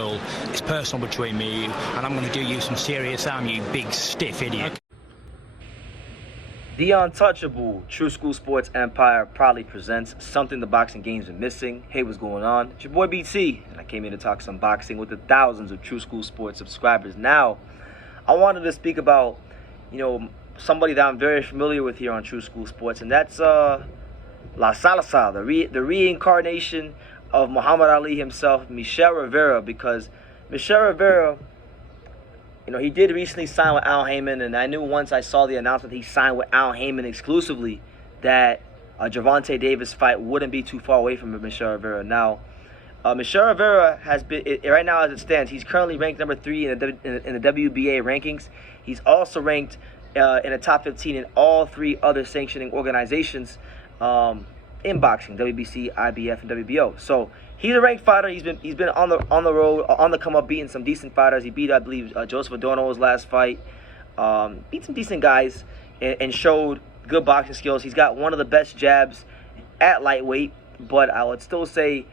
It's personal between me and you, and I'm going to do you some serious harm, you big stiff idiot. The Untouchable True School Sports Empire proudly presents something the boxing game's been missing. Hey, what's going on? It's your boy BT, and I came here to talk some boxing with the thousands of True School Sports subscribers. Now, I wanted to speak about, somebody that I'm very familiar with here on True School Sports, and that's La Salsa, the reincarnation of Muhammad Ali himself, Michel Rivera, because Michel Rivera, he did recently sign with Al Heyman, and I knew once I saw the announcement he signed with Al Heyman exclusively that a Gervonta Davis fight wouldn't be too far away from Michel Rivera. Now, Michel Rivera has been, right now as it stands, he's currently ranked number 3 in the WBA rankings. He's also ranked in the top 15 in all 3 other sanctioning organizations in boxing: WBC, IBF, and WBO. So he's a ranked fighter. He's been on the road, on the come up, beating some decent fighters. He beat, I believe, Joseph Adorno's last fight. Beat some decent guys and showed good boxing skills. He's got one of the best jabs at lightweight, but I would still say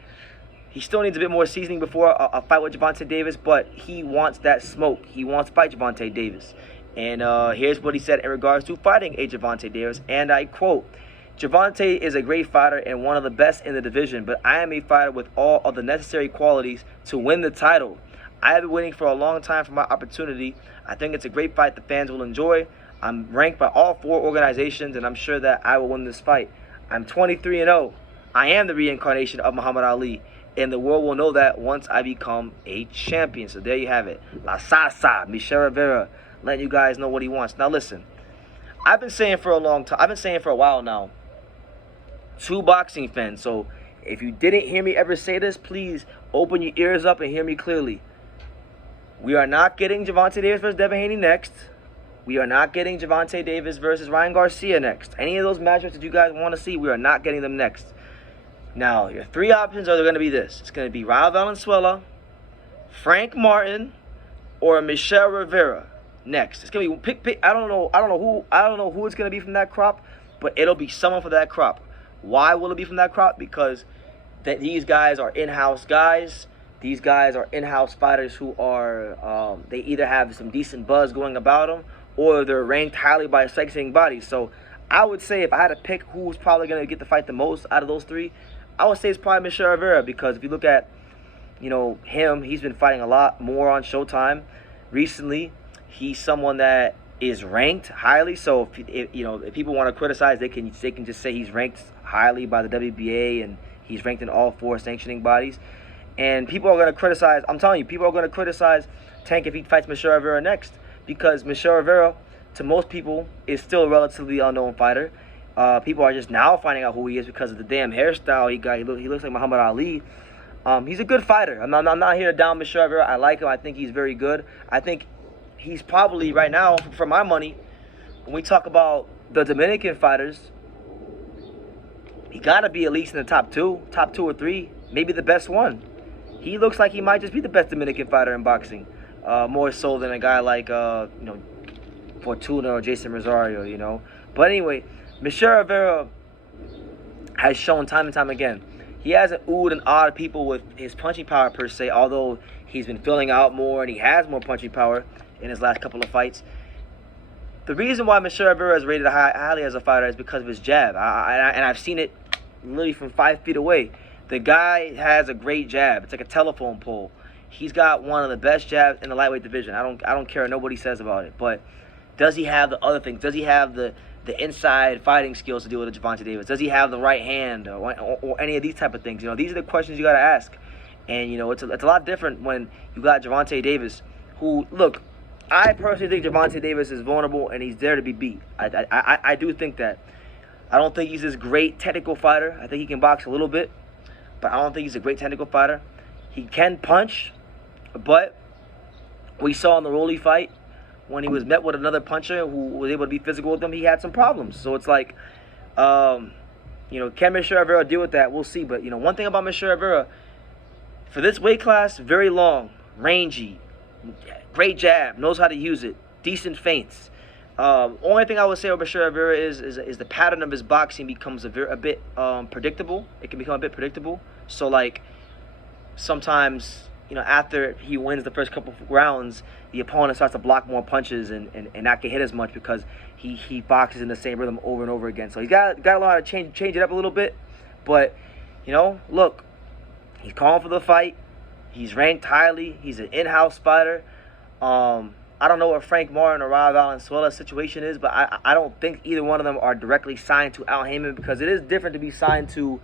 he still needs a bit more seasoning before a fight with Gervonta Davis. But he wants that smoke. He wants to fight Gervonta Davis. And here's what he said in regards to fighting a Gervonta Davis, and I quote: "Gervonta is a great fighter and one of the best in the division, but I am a fighter with all of the necessary qualities to win the title. I have been waiting for a long time for my opportunity. I think it's a great fight the fans will enjoy. I'm ranked by all 4 organizations, and I'm sure that I will win this fight. I'm 23-0. I am the reincarnation of Muhammad Ali, and the world will know that once I become a champion." So there you have it. La Salsa, Michel Rivera, letting you guys know what he wants. Now listen, I've been saying for a long time, I've been saying for a while now, to boxing fans, so if you didn't hear me ever say this, please open your ears up and hear me clearly. We are not getting Gervonta Davis versus Devin Haney next. We are not getting Gervonta Davis versus Ryan Garcia next. Any of those matchups that you guys want to see, we are not getting them next. Now, your 3 options are going to be this. It's going to be Raul Valenzuela, Frank Martin, or Michel Rivera next. It's going to be pick. I don't know who it's going to be from that crop, but it'll be someone for that crop. Why will it be from that crop? Because these guys are in-house guys. These guys are in-house fighters who are, they either have some decent buzz going about them, or they're ranked highly by sanctioning bodies. So I would say if I had to pick who's probably going to get the fight the most out of those 3, I would say it's probably Michel Rivera, because if you look at, him, he's been fighting a lot more on Showtime recently. He's someone that is ranked highly, so if people want to criticize, they can just say he's ranked highly by the WBA and he's ranked in all 4 sanctioning bodies. And people are going to criticize, I'm telling you, people are going to criticize Tank if he fights Michel Rivera next, because Michel Rivera, to most people, is still a relatively unknown fighter. People are just now finding out who he is because of the damn hairstyle he got. He looks like Muhammad Ali. He's a good fighter. I'm not here to down Michel Rivera. I like him. I think he's very good. I think he's probably, right now, for my money, when we talk about the Dominican fighters, he got to be at least in the top 2 or 3, maybe the best one. He looks like he might just be the best Dominican fighter in boxing, more so than a guy like, Fortuna or Jason Rosario, But anyway, Michel Rivera has shown time and time again, he hasn't oohed and awed people with his punching power per se, although he's been filling out more and he has more punching power in his last couple of fights. The reason why Michel Rivera is rated highly as a fighter is because of his jab. And I've seen it literally from 5 feet away. The guy has a great jab. It's like a telephone pole. He's got one of the best jabs in the lightweight division. I don't care what nobody says about it. But does he have the other things? Does he have the inside fighting skills to deal with Gervonta Davis? Does he have the right hand or any of these type of things? These are the questions you got to ask. And, it's a lot different when you got Gervonta Davis, who, look, I personally think Gervonta Davis is vulnerable and he's there to be beat. I do think that. I don't think he's this great technical fighter. I think he can box a little bit, but I don't think he's a great technical fighter. He can punch, but we saw in the Rolly fight, when he was met with another puncher who was able to be physical with him, he had some problems. So it's like, can Michel Rivera deal with that? We'll see. But, one thing about Michel Rivera, for this weight class, very long, rangy, great jab, knows how to use it, decent feints. Only thing I would say about Michel Rivera is the pattern of his boxing becomes a bit predictable. It can become a bit predictable. So, like, sometimes after he wins the first couple of rounds, the opponent starts to block more punches and not get hit as much because he boxes in the same rhythm over and over again. So he's got to learn how to change it up a little bit. But, look, he's calling for the fight. He's ranked highly. He's an in-house fighter. I don't know what Frank Martin or Raul Valenzuela's situation is, but I don't think either one of them are directly signed to Al Haymon, because it is different to be signed to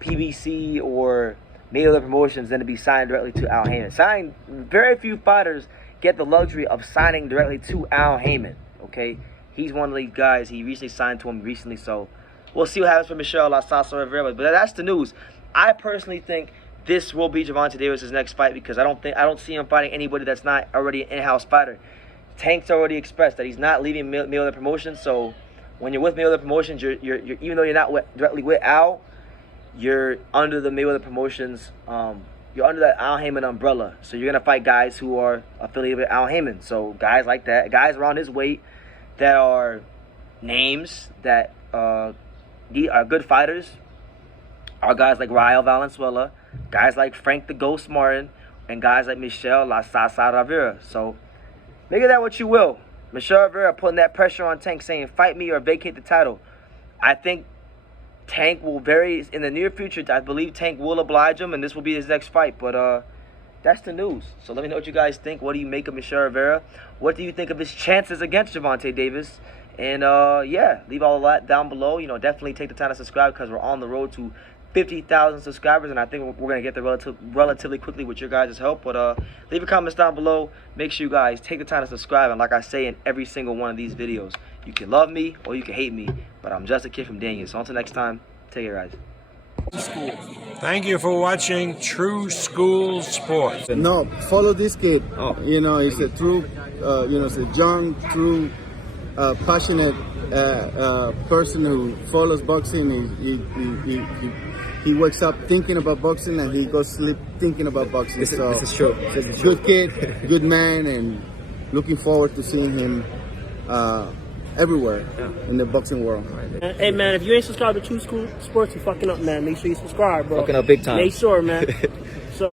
PBC or Mayweather Promotions than to be signed directly to Al Haymon. Very few fighters get the luxury of signing directly to Al Haymon, okay? He's one of these guys. He recently signed to him recently, so we'll see what happens for Michel Rivera. But that's the news. I personally think this will be Gervonta Davis' next fight, because I don't see him fighting anybody that's not already an in-house fighter. Tank's already expressed that he's not leaving Mayweather Promotions. So when you're with Mayweather Promotions, you're even though you're not directly with Al, you're under the Mayweather Promotions. You're under that Al Haymon umbrella. So you're gonna fight guys who are affiliated with Al Haymon. So guys like that, guys around his weight that are names that are good fighters, are guys like Raul Valenzuela, guys like Frank the Ghost Martin, and guys like Michel Rivera. So make of that what you will. Michel Rivera putting that pressure on Tank, saying fight me or vacate the title. I think Tank will in the near future. I believe Tank will oblige him, and this will be his next fight. But that's the news. So let me know what you guys think. What do you make of Michel Rivera? What do you think of his chances against Gervonta Davis? And yeah, leave all of that down below. Definitely take the time to subscribe, because we're on the road to 50,000 subscribers, and I think we're going to get there relatively quickly with your guys' help. But leave your comments down below. Make sure you guys take the time to subscribe. And like I say in every single one of these videos, you can love me or you can hate me, but I'm just a kid from Daniel. So until next time, take care, guys. Thank you for watching True School Sports. No, follow this kid. Oh. He's a true, it's a young, true, passionate person who follows boxing. He wakes up thinking about boxing, and he goes to sleep thinking about boxing. This is true. Good kid, good man, and looking forward to seeing him everywhere in the boxing world. Hey man, if you ain't subscribed to True School Sports, you fucking up, man. Make sure you subscribe, bro. Fucking up big time. Make sure, man.